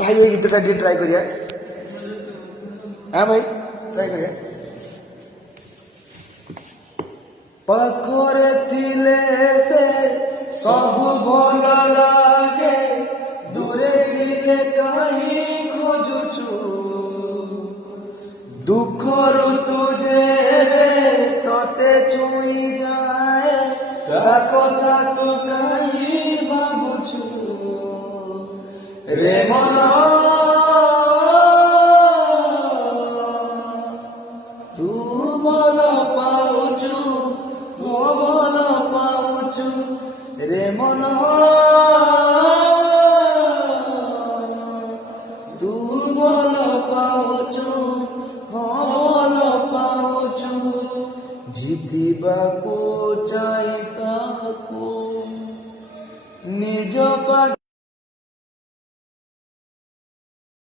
ভাই এই গীতটা দিয়ে ট্রাই করিয়া। হ্যাঁ ভাই ট্রাই করিয়া। পাখরে ଥିଲେ ସେ ସବୁ ଭଲ ଲାଗେ, ଦୂରେ ଥିଲେ କାହିଁ ଖୋଜୁଛୁ, ଦୁଃଖରୁ ତୁ ଯେବେ ତତେ ଛୁଇଁ ଯାଏ, ତା କଥା ତୁ କାହିଁ ଭାବୁଛୁ ରେ ମନ।